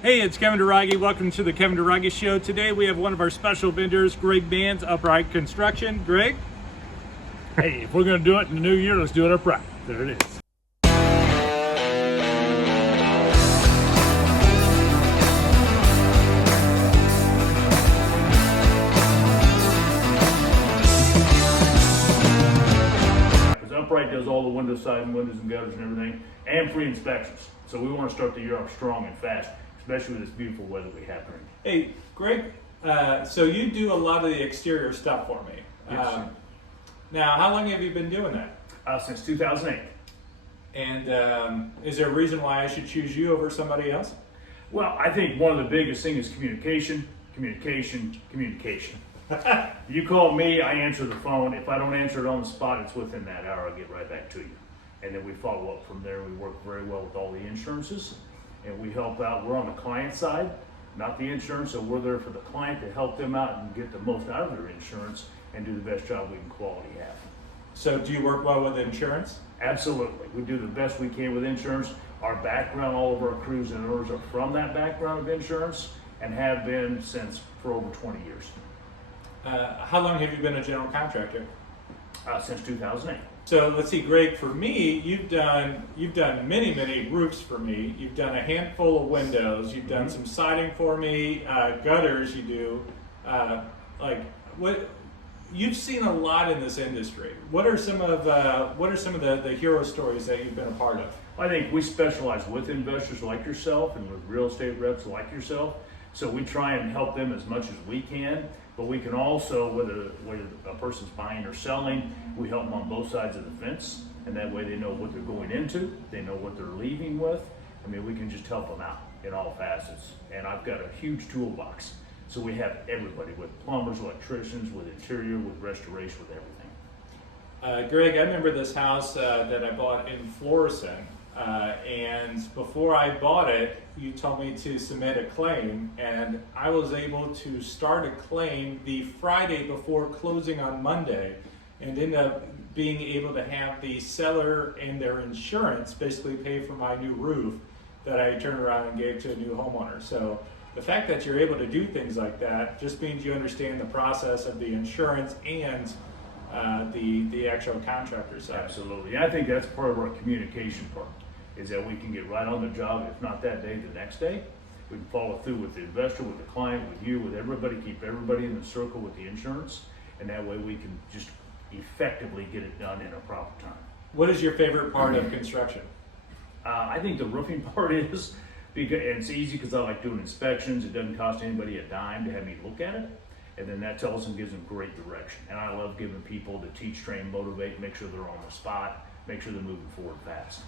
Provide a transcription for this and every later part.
Hey, it's Kevin Dairaghi. Welcome to the Kevin Dairaghi Show. Today we have one of our special vendors, Greg MANS, Upright Construction. Greg? Hey, if we're going to do it in the new year, let's do it upright. There it is. Because upright does all the window side and windows and gutters and everything, and free inspections. So we want to start the year off strong and fast, especially with this beautiful weather we have here. Hey, Greg, so you do a lot of the exterior stuff for me. Yes. Now, how long have you been doing that? Since 2008. And is there a reason why I should choose you over somebody else? Well, I think one of the biggest things is communication. You call me, I answer the phone. If I don't answer it on the spot, it's within that hour, I'll get right back to you. And then we follow up from there. We work very well with all the insurances, and we help out. We're on the client side, not the insurance, so we're there for the client to help them out and get the most out of their insurance and do the best job we can quality have. So do you work well with insurance? Absolutely. We do the best we can with insurance. Our background, all of our crews and owners are from that background of insurance and have been for over 20 years. How long have you been a general contractor? Since 2008. So let's see, Greg, for me, you've done many roofs for me. You've done a handful of windows. You've done some siding for me, gutters you do. You've seen a lot in this industry. What are some of the hero stories that you've been a part of? I think we specialize with investors like yourself and with real estate reps like yourself. So we try and help them as much as we can, but we can also, whether a person's buying or selling, we help them on both sides of the fence, and that way they know what they're going into, they know what they're leaving with. I mean, we can just help them out in all facets. And I've got a huge toolbox. So we have everybody, with plumbers, electricians, with interior, with restoration, with everything. Greg, I remember this house that I bought in Florissant, and before I bought it, you told me to submit a claim, and I was able to start a claim the Friday before closing on Monday, and ended up being able to have the seller and their insurance basically pay for my new roof that I turned around and gave to a new homeowner. So the fact that you're able to do things like that just means you understand the process of the insurance and the actual contractor side. Absolutely. I think that's part of our communication part, is that we can get right on the job, if not that day, the next day. We can follow through with the investor, with the client, with you, with everybody, keep everybody in the circle with the insurance, and that way we can just effectively get it done in a proper time. What is your favorite part of construction? I think the roofing part is, and it's easy because I like doing inspections. It doesn't cost anybody a dime to have me look at it. And then that tells them, gives them great direction. And I love giving people to teach, train, motivate, make sure they're on the spot, make sure they're moving forward fast.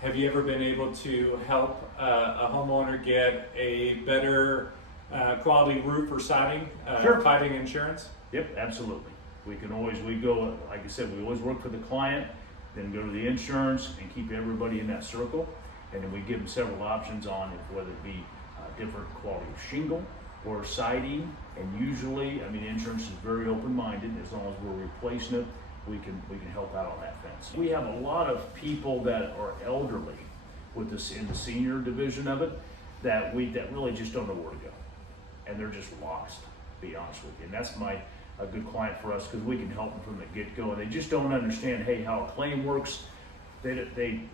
Have you ever been able to help a homeowner get a better quality roof or siding, Sure. fighting insurance? Yep, absolutely. We go, like I said, we always work for the client, then go to the insurance and keep everybody in that circle. And then we give them several options on whether it be different quality of shingle or siding. And usually, I mean, insurance is very open-minded. As long as we're replacing it, we can help out on that fence. We have a lot of people that are elderly with this in the senior division of it that really just don't know where to go, and they're just lost, to be honest with you. And that's a good client for us, because we can help them from the get-go, and they just don't understand, hey, how a claim works. They're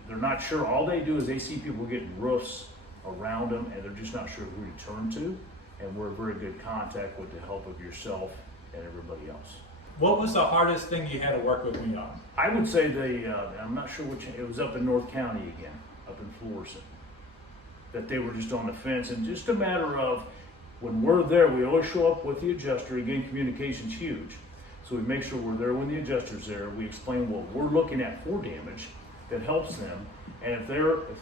not sure. All they do is they see people getting roofs around them, and they're just not sure who to turn to. And we're a very good contact with the help of yourself and everybody else. What was the hardest thing you had to work with me on? I would say I'm not sure which, it was up in North County again, up in Florissant, that they were just on the fence. And just a matter of, when we're there, we always show up with the adjuster. Again, communication's huge. So we make sure we're there when the adjuster's there. We explain what we're looking at for damage that helps them. And if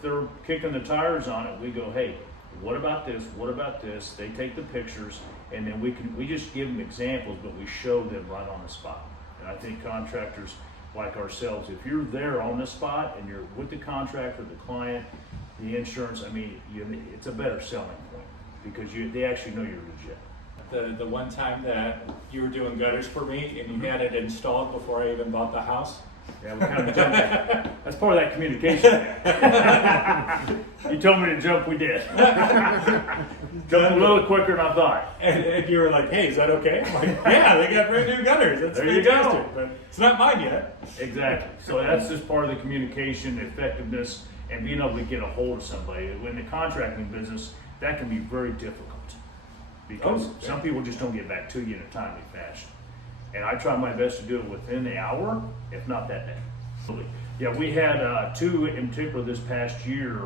they're kicking the tires on it, we go, hey, what about this? What about this? They take the pictures, and then we just give them examples, but we show them right on the spot. And I think contractors like ourselves, if you're there on the spot and you're with the contractor, the client, the insurance, I mean, it's a better selling point, because they actually know you're legit. The one time that you were doing gutters for me and you had it installed before I even bought the house, Yeah, we kind of jumped. That's part of that communication. You told me to jump, we did. Jumped a little quicker than I thought. And you were like, hey, is that okay? I'm like, yeah, they got brand new gutters. That's There you go. fantastic. But it's not mine yet. Exactly. So that's just part of the communication, effectiveness, and being able to get a hold of somebody. In the contracting business, that can be very difficult because Oh, yeah. some people just don't get back to you in a timely fashion. And I try my best to do it within the hour, if not that day. Yeah, we had two in particular this past year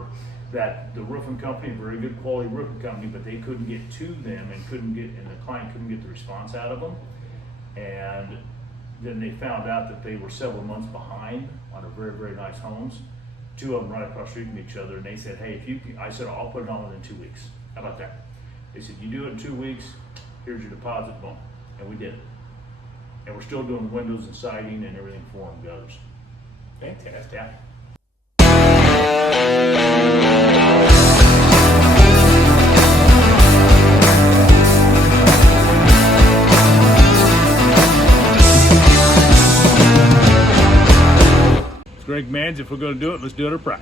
that the roofing company, very good quality roofing company, but they couldn't get to them and the client couldn't get the response out of them. And then they found out that they were several months behind on a very, very nice homes. Two of them right across the street from each other, and they said, hey, I said, I'll put it on within 2 weeks. How about that? They said, you do it in 2 weeks, here's your deposit, boom. And we did it. And we're still doing windows and siding and everything for them, gutters. Fantastic. Yeah. Greg MANS, if we're going to do it, let's do it at pride.